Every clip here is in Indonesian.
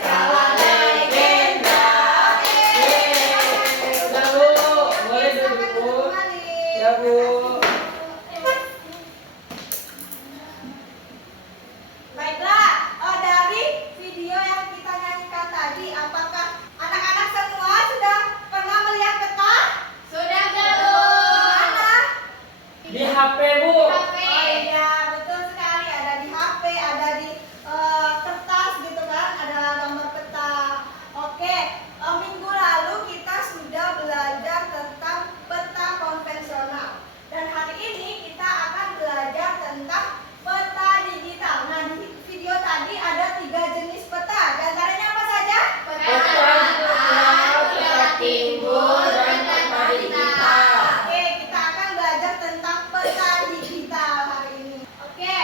skala legenda. Udah Bu, boleh duduk Bu. Ya Bu. Baiklah, dari video yang kita nyanyikan tadi, apakah anak-anak semua sudah pernah melihat peta? Sudah Bu. Mana? Di HP Bu. HP. Oh iya, betul sekali. Ada di HP, ada di kertas gitu kan, ada gambar peta. Oke, minggu lalu kita sudah belajar tentang peta konvensional. Dan hari ini kita akan belajar tentang peta digital. Nah, di video tadi ada 3 jenis peta. Di antaranya apa saja? Peta timbul dan peta digital. Oke, kita akan belajar tentang peta digital hari ini. Oke,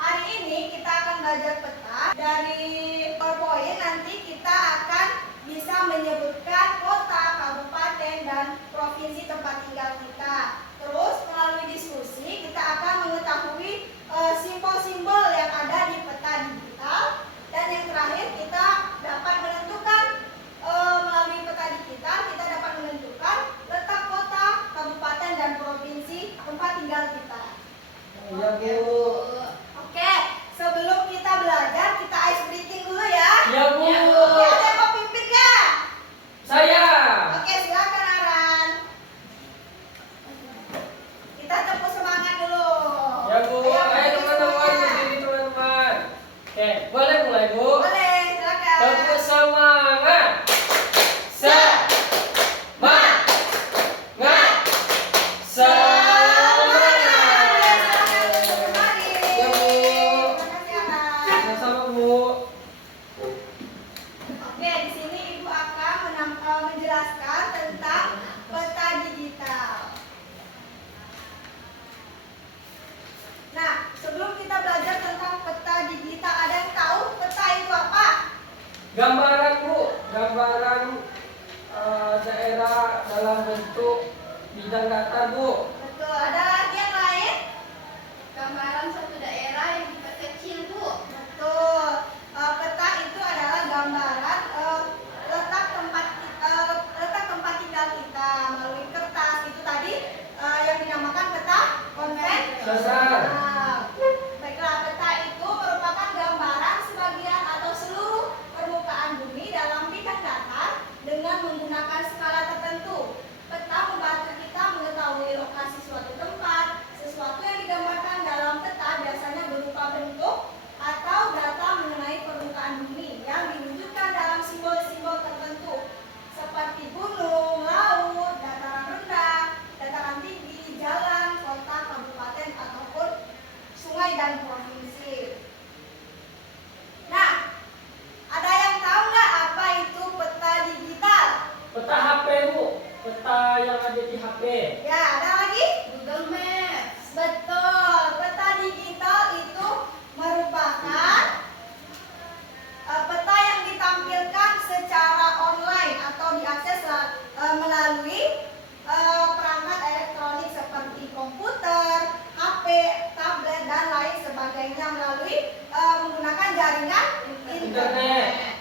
hari ini kita akan belajar peta. Dari PowerPoint nanti kita akan bisa menyebutkan kota, kabupaten, dan provinsi tempat tinggal kita. Terus melalui diskusi kita akan mengetahui simbol-simbol yang ada di peta digital. Dan yang terakhir kita dapat menentukan melalui peta digital kita dapat menentukan letak kota, kabupaten, dan provinsi tempat tinggal kita. Ya Bu. Oke, sebelum kita belajar kita ice breaking dulu ya. Ya Bu. Oke, ada yang mau pimpin nggak? Saya. Oke, silakan Aran. Kita tepuk semangat dulu. Ya Bu. Ayo, Ayo teman-teman semuanya. berdiri teman-teman. Oke, boleh mulai Bu. Boleh, silakan. Tepuk semangat. Ya Bu. Sama-sama Bu. Oke, di sini Ibu akan menjelaskan tentang peta digital. Nah, sebelum kita belajar tentang peta digital, ada yang tahu peta itu apa? Gambaran Bu, gambaran daerah dalam bentuk bidang datar Bu. Betul. Ada lagi yang lain? Gambaran suatu daerah yang diperkecil Bu. Betul. Peta itu adalah gambaran letak tempat tinggal kita melalui kertas. Itu tadi yang dinamakan peta konvensional. Baiklah, peta itu merupakan gambaran sebagian atau seluruh permukaan bumi dalam bidang datar dengan menggunakan skala tertentu. Peta membantu kita mengetahui lokasi suatu tempat. Sesuatu yang digambarkan dalam peta biasanya berupa bentuk atau data mengenai permukaan bumi yang diwujudkan dalam simbol-simbol tertentu seperti gunung, laut, dataran rendah, dataran tinggi, jalan, kota, kabupaten, ataupun sungai dan provinsi. Nah, ada yang tahu nggak apa itu peta digital? Peta HP Bu, peta yang ada di HP. Ya, ada lagi? Google Maps. Betul, peta digital itu merupakan peta yang ditampilkan secara online atau diakses melalui perangkat elektronik seperti komputer, HP, tablet, dan lain sebagainya melalui menggunakan jaringan internet.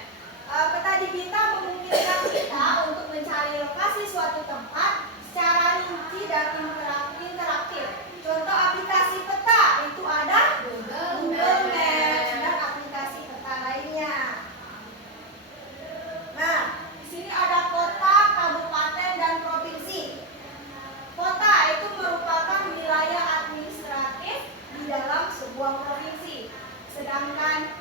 Peta digital memungkinkan kita untuk mencari lokasi suatu tempat secara rinci dan interaktif. Contoh aplikasi peta itu ada Google Maps dan aplikasi peta lainnya. Nah, di sini ada kota, kabupaten, dan provinsi. Kota itu merupakan wilayah administratif di dalam sebuah provinsi. Sedangkan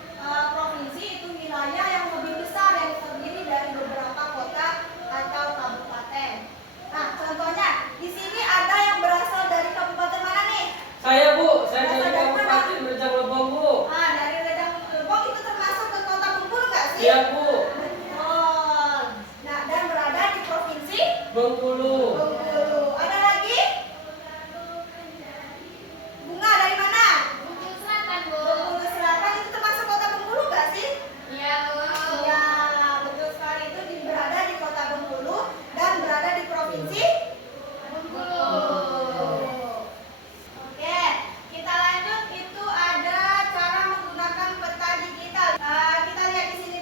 provinsi itu wilayah yang lebih besar yang terdiri dari beberapa kota atau kabupaten. Nah, contohnya di sini ada yang berasal dari kabupaten mana nih? Saya Bu, saya Berasal dari dari mana? Kabupaten Rejang Lebong Bu. Ah, dari Rejang Lebong itu termasuk ke kota Bengkulu nggak sih? Iya Bu, Betul. Nah, dan berada di provinsi Bengkulu. Bengkulu. Ada lagi? Bunga dari mana? Bengkulu Selatan Bu. Bengkulu Selatan itu termasuk kota Bengkulu nggak sih? Iya Bu. Ya, betul sekali itu berada di kota Bengkulu dan berada di provinsi Bengkulu. Oke, kita lanjut. Itu ada cara menggunakan peta digital. Kita lihat di sini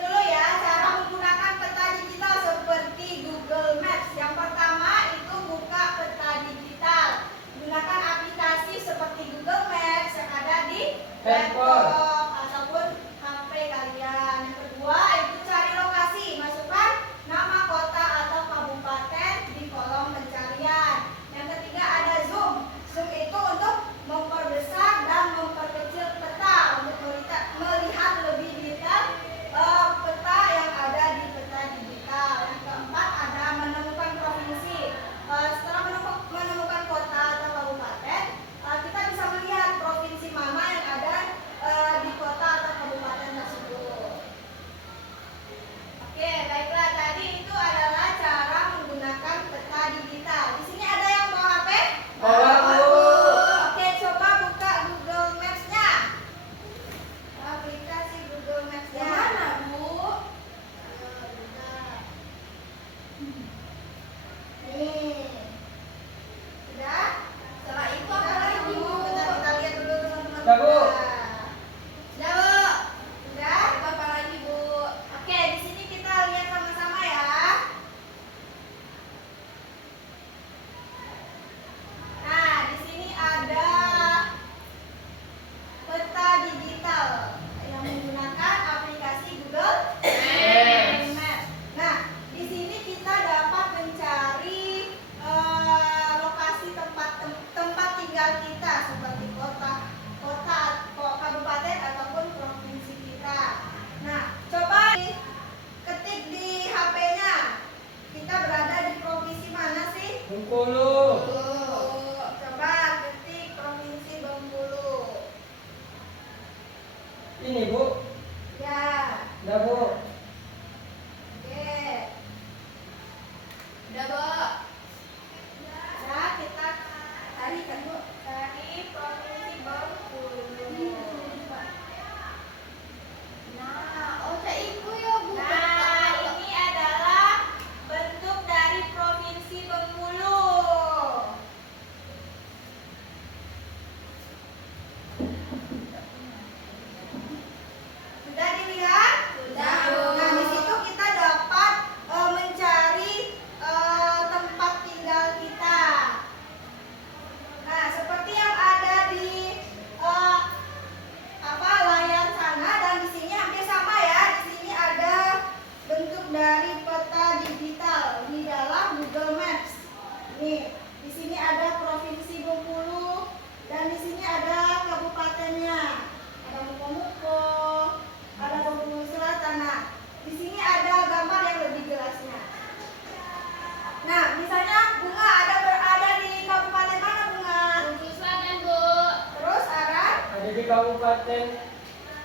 Kabupaten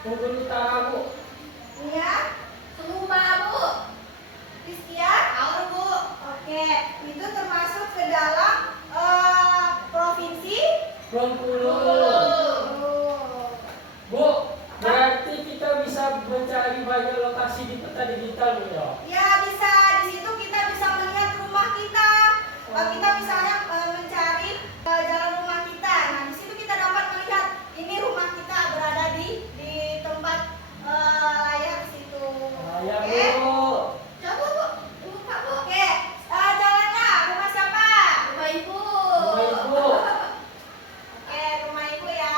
Bogor Utara, Bu. Nia, Sumba, Bu. Rizkia. Tahu, Bu. Oke, itu termasuk ke dalam provinsi. Bengkulu. Oh. Bu, berarti kita bisa mencari banyak lokasi di peta digital, Bu ya? Ya bisa, di situ kita bisa melihat rumah kita. Kita misalnya mencari jalan rumah kita. Nah di situ kita dapat melihat ini rumah kita berada di tempat layar situ. Ya, Oke. Bu. Coba, Bu. Buka, Bu. Oke, jalannya rumah siapa? Rumah Ibu. Rumah Ibu. Oke, rumah ibu ya.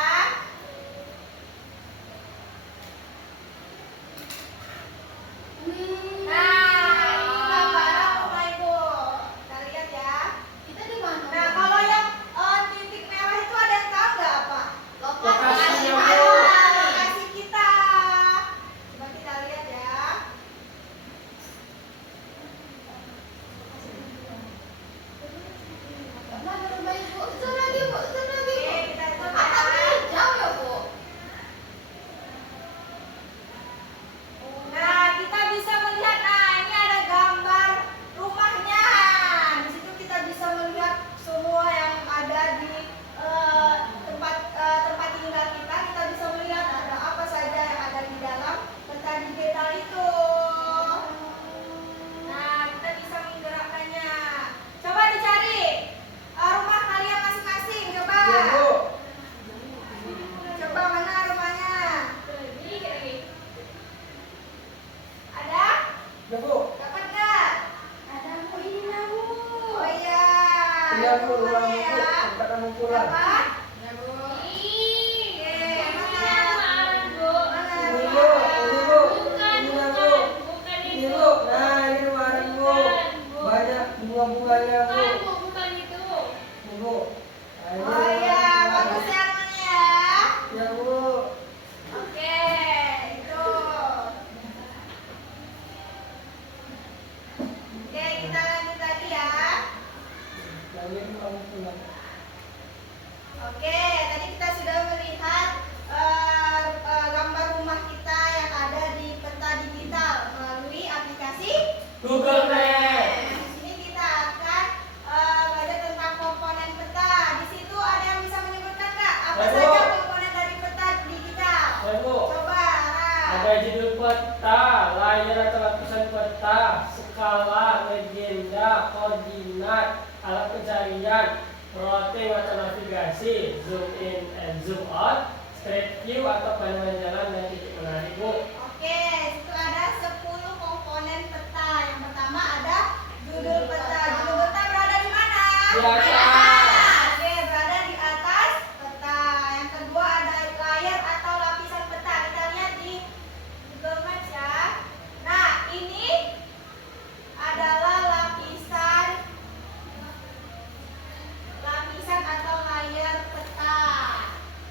Nah, ini gambaran rumah ibu. Kita lihat ya. Kita di mana? Nah, kalau yang titik merah itu ada yang tahu nggak apa? Lokasinya, Lokasi. Bu. Lokasi kita. Coba kita lihat ya. Mana rumah Ibu? Sana lagi, Bu. Sana lagi, Bu. Oke, kita coba. Atapnya jauh ya, Bu. Nah, kita bisa melihat. Nah, ini ada gambar rumahnya. Di situ kita bisa melihat semua yang ada di tempat tinggal kita. Kita bisa melihat ada apa saja yang ada di dalam peta digital itu. Nah, kita bisa menggerakkannya. Coba dicari rumah kalian masing-masing. Coba. Ya, Bu. Coba mana rumahnya? Ada? Ya, Bu. Dapat nggak? Ada Bu ini, Bu. Oh iya. Iya, Bu. Ruang Rumahnya Bu. ya. Tempat kamu pulang. Dapat? Ya, Bu. Oke, mana? Ini, Bu. Ini, Bu. Ini, Bu. Ini, Bu. Nah, ini ruangan, Bu. Banyak bunga-bunganya, Bu. Ini, Bu. Nah, ini Oh iya, ruangan. bagus ya rumahnya ya. Ya, Bu. Oke, itu. Oke, kita lanjut lagi ya. Nah, ini kamu pulang. Oke, tadi kita sudah melihat gambar rumah kita yang ada di peta digital melalui aplikasi. Google Maps. Di sini kita akan belajar tentang komponen peta. Di situ ada yang bisa menyebutkan nggak apa Ya, Bu. saja komponen dari peta digital? Ya, Bu. Coba, Ra. Ada judul peta, layar atau lapisan peta, skala, legenda, koordinat, alat pencarian, routing atau navigasi, zoom in and zoom out, street view atau pandangan jalan dan titik menarik, Bu. Oke, itu ada 10 komponen peta. Yang pertama ada judul peta. Judul peta berada di mana? Di atas. Oke, berada di atas peta. Yang kedua ada layar atau lapisan peta. Kita lihat di Google Maps ya. Nah, ini adalah lapisan atau layar peta.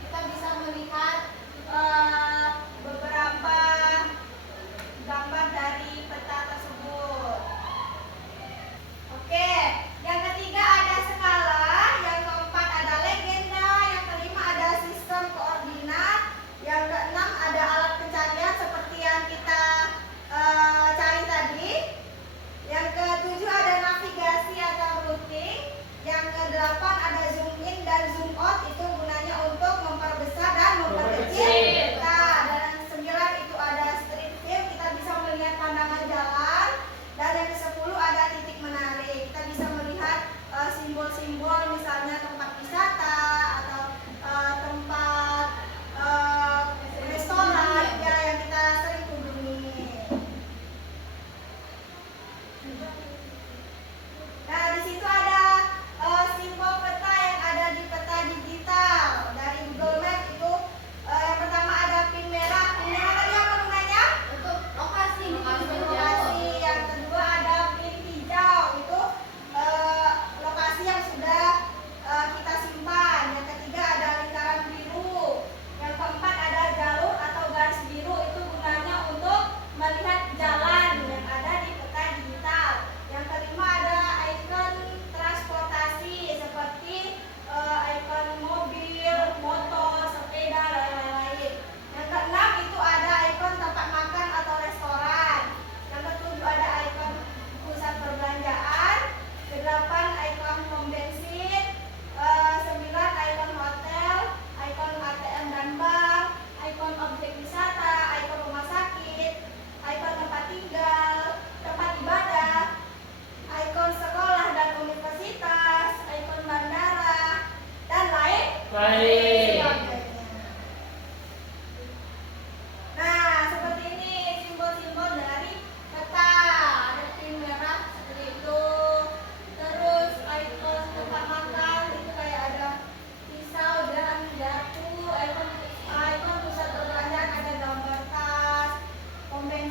Kita bisa melihat beberapa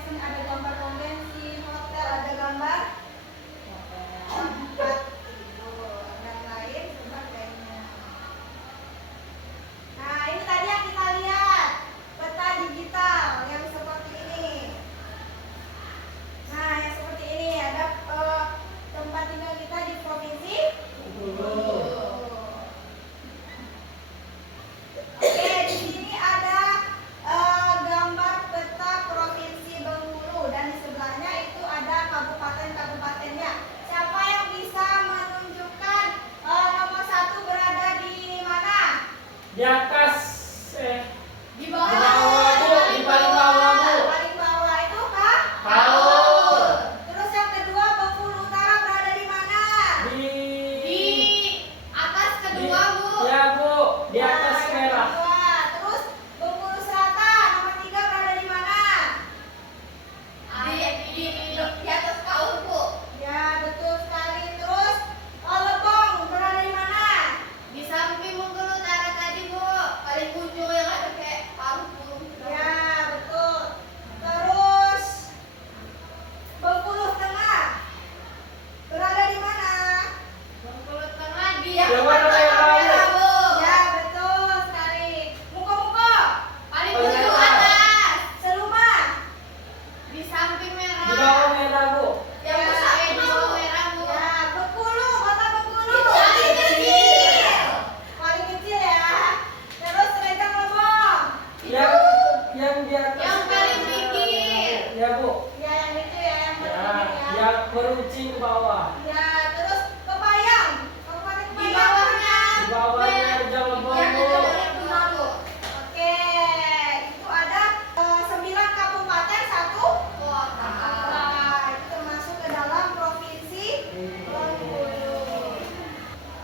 sini ada gambar pom bensin, hotel, ada gambar tempat tidur dan lain sebagainya. Nah, ini tadi yang kita lihat peta digital yang seperti ini. Nah, yang seperti ini ada tempat tinggal kita di provinsi Bengkulu. Oke, di sini ada gambar peta provinsi Bengkulu dan di sebelahnya itu ada kabupaten-kabupatennya. Siapa yang bisa menunjukkan nomor 1 berada di mana? Di atas Di di bawah. bawah Bu, di paling bawah Bu. Paling bawah itu kah? Paul. Terus yang kedua Bengkulu Utara berada di mana? Di Di atas kedua, Bu. Ya Bu, di atas Nah, yang merah. kedua. Terus Bengkulu Selatan nomor 3 berada di mana? Di atas kaur, Bu. Ya, betul sekali. Terus Lebong berada di mana? Di samping Bengkulu Utara tadi, Bu. Paling ujung yang ada kayak paru burung. Ya, betul. Terus Bengkulu Tengah berada di mana? Bengkulu Tengah di Yang yang warna merah, Bu. Bu. Ya, betul sekali. Muko-muko Paling Paling ujung atas. atas. Seluma. Di samping merah. Di bawah merah Bu. Yang Ya, besar di betul. bawah merah, Bu. Ya, Bengkulu, kota Bengkulu. Paling kecil. Paling kecil ya. Terus Rejang Lebong. Yang di atas. Yang paling pinggir. Ya Bu. Ya, yang itu ya, yang Ya, paling ya. yang meruncing ke bawah. Ya, terus Pepayang. Kabupaten Di Pepayang. bawahnya. Di bawahnya Rejang Lebong Yang Bu. kedua, Bu. Oke, itu ada 9 kabupaten, 1 Kota. kota. Itu termasuk ke dalam provinsi Bengkulu.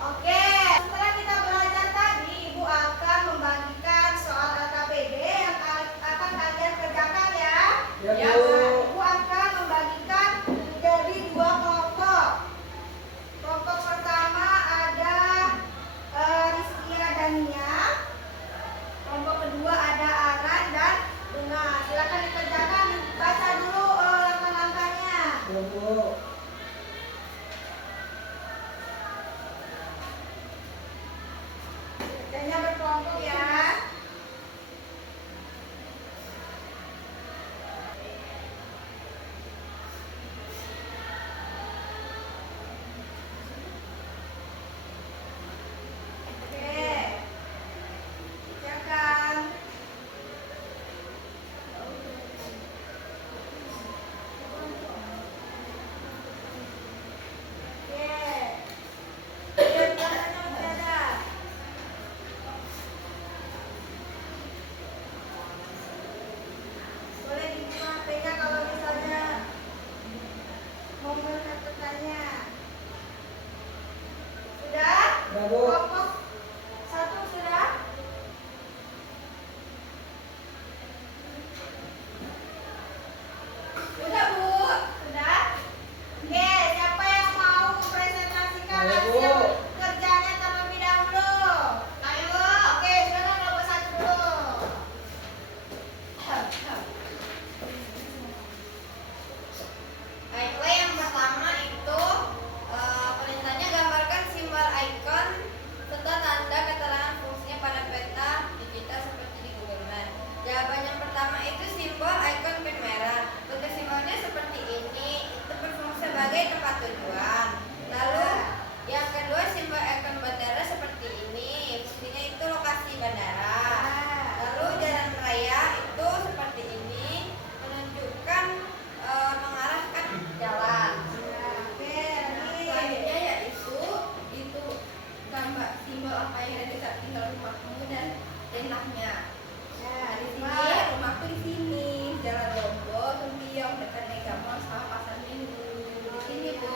Oke, setelah kita belajar tadi, Ibu akan membagikan soal LKPD yang akan kalian kerjakan ya. Ya Ya, Bu. Ibu akan membagikan jadi 2 kelompok. Kelompok pertama ada Rizkia Dania. Kelompok kedua ada Aran dan Bunga. Silakan dikerjakan, baca dulu langkah-langkahnya. Ya Bu. Kerjanya berkelompok ya. Oke. Silakan. Oke. Lihat caranya masih ada. Boleh dibuka HP-nya kalau misalnya mau melihat petanya. Sudah? Ya Bu. Kelompok 1 sudah? Udah, Bu. Sudah? Oke, siapa yang mau mempresentasikan Ayo, Bu. hasil kerjanya terlebih dahulu? Ayo. Oke, silakan kelompok 1 dulu. Baiklah, yang pertama itu perintahnya gambarkan simbol icon serta tanda keterangan fungsinya pada peta digital seperti di Google Maps. Jawaban yang pertama itu simbol icon pin merah. Bentuk simbolnya seperti ini, itu berfungsi sebagai tempat tujuan. Lalu yang kedua simbol icon bandara seperti ini, fungsinya itu lokasi bandara. Lalu jalan raya itu seperti ini, menunjukkan mengarahkan jalan. Oke, ini. Selanjutnya yaitu itu gambar simbol apa yang ada di saat tinggal rumahmu dan tendahnya. Ya, Di sini Rizwan. rumahku di sini, Jalan Lombok, Tembiong, dekat Megamall sama Pasar Minggu. Di sini, Bu.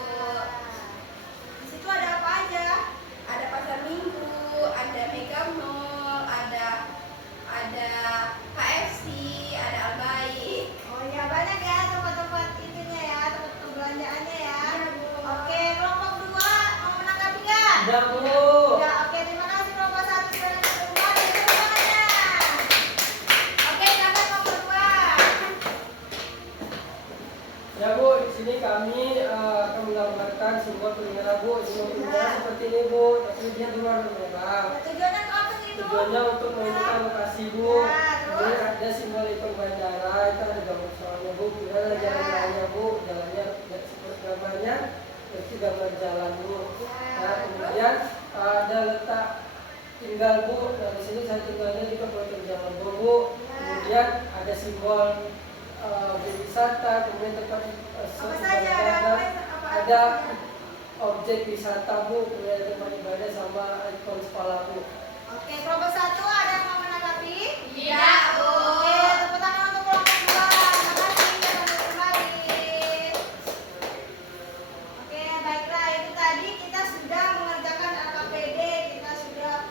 Ya Bu, di sini kami akan menggambarkan simbol peninggalan Bu. Simbol peninggalan seperti ini Bu, tapi dia berwarna merah. Tujuannya untuk apa sih itu? Tujuannya untuk menunjukkan lokasi Bu. Ya, terus? Kemudian ada simbol ikon bandara, itu ada gambar soalnya Bu. Kemudian ada jalan raya Bu, jalannya seperti gambarnya, itu gambar jalan Bu. Nah, kemudian ada letak tinggal Bu. Nah, di sini saya tinggalnya juga kalau jalan Bu. Kemudian ada simbol wisata, kemudian tempat Apa saja ada objek wisata Bu, kemudian ada tempat ibadah sama ikon sekolah Bu. Oke, kelompok 1 ada yang mau menanggapi? Iya, Bu. Oke, tepuk tangan untuk kelompok 2. Terima kasih, sampai kembali. Oke, baiklah, itu tadi kita sudah mengerjakan LKPD, kita sudah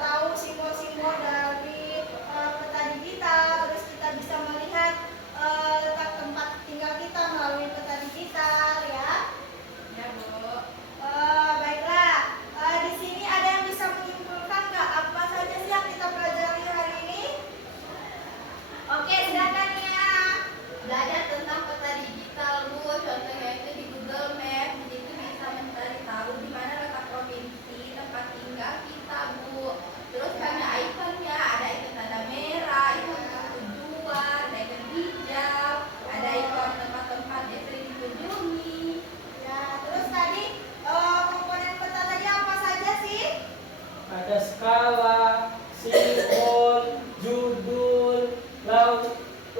tahu simbol-simbol dari peta digital, terus kita bisa melihat letak tempat tinggal kita melalui peta digital, ya. Ya, Bu. Baiklah, di sini ada yang bisa menyimpulkan nggak apa saja sih yang kita pelajari hari ini? Oke, silakan ya. Belajar tentang peta digital, Bu. Contohnya itu di Google Maps, jadi itu bisa mencari tahu di mana letak provinsi tempat tinggal kita, Bu. Terus banyak ikonnya, ada ikon tanda merah, ikon tujuan, ada ikon hijau, ada ikon tempat-tempat yang sering dikunjungi. Ya, terus tadi komponen peta tadi apa saja sih? Ada skala, simbol, judul,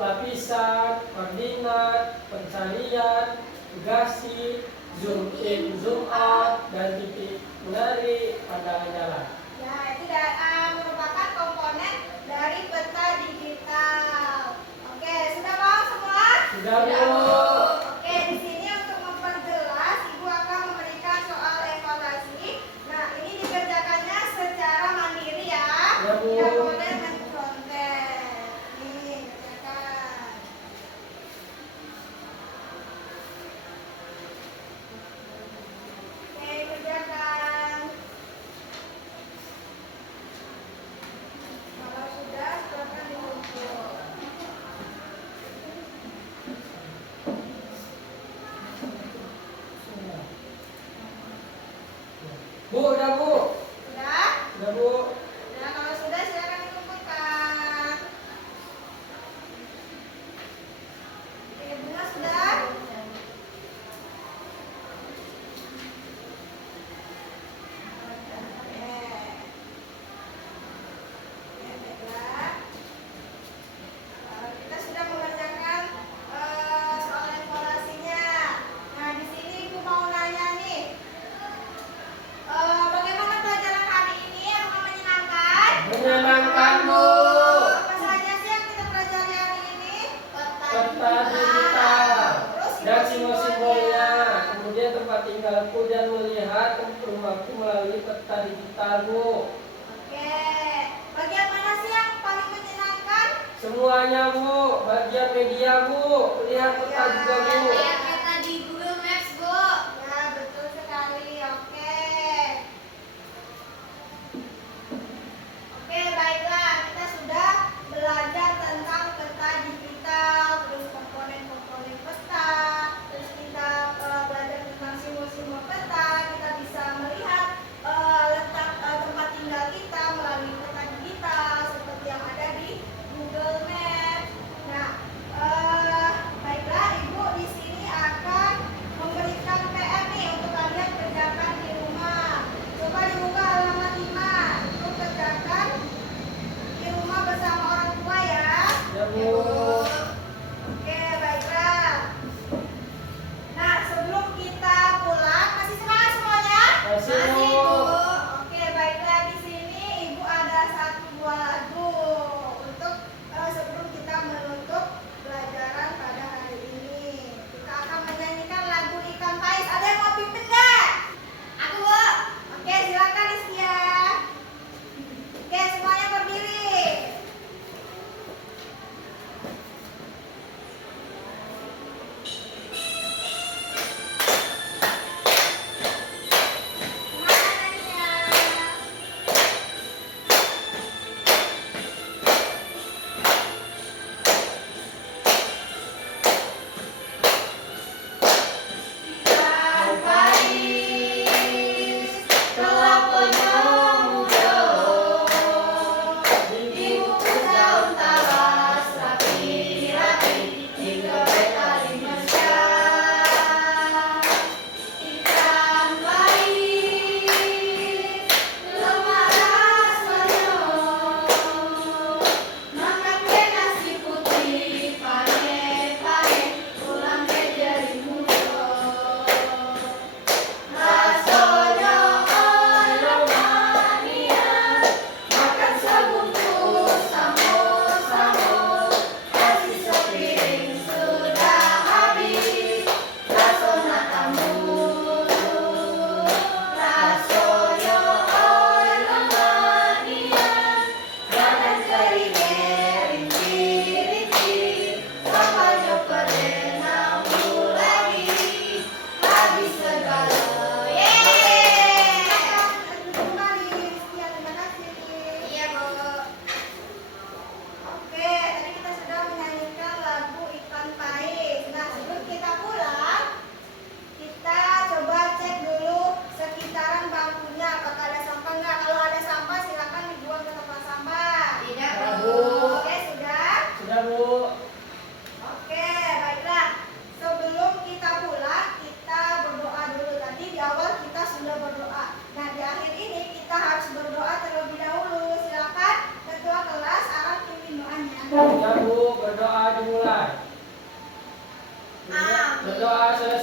lapisan, koordinat, pencarian, navigasi, zoom in, zoom out, dan titik menari pandangan jalan. Ya, itu merupakan komponen dari peta digital. Oke, sudah paham semua? Sudah Sudah, Bu. Bu. Oke, di sini untuk memperjelas, Ibu akan memberikan soal evaluasi. Nah, ini dikerjakannya secara mandiri ya. Ya, Bu. Tidak boleh mencontek. Nih, kerjakan. Oke, kerjakan. Kalau sudah, silakan ditutup. Bu, udah Bu. Sudah? Udah Bu. Nah, kalau sudah silakan dikumpulkan. Oke, bunga sudah? Oke. Oke, baiklah. Kita sudah mengerjakan soal evaluasinya. Nah, di sini Ibu mau nanya nih. Bagaimana pelajaran hari ini? Apakah menyenangkan? Menyenangkan Bu. Apa saja sih yang kita pelajari hari ini? Peta digital Terus dan simbol-simbolnya, kemudian tempat tinggalku dan melihat rumahku melalui peta digital Bu. Oke. Bagian mana sih yang paling menyenangkan? Semuanya Bu, bagian media Bu, lihat peta juga Bu. Lihat peta di Google Maps, Bu. Ya, betul sekali. Oke. Oke, baiklah. Kita sudah belajar tentang peta digital, terus komponen-komponen peta, terus kita belajar tentang simbol-simbol peta. Kita bisa melihat letak tempat tinggal kita melalui peta digital seperti yang ada di Google Maps. Nah, baiklah Ibu, di sini Berdoa selesai.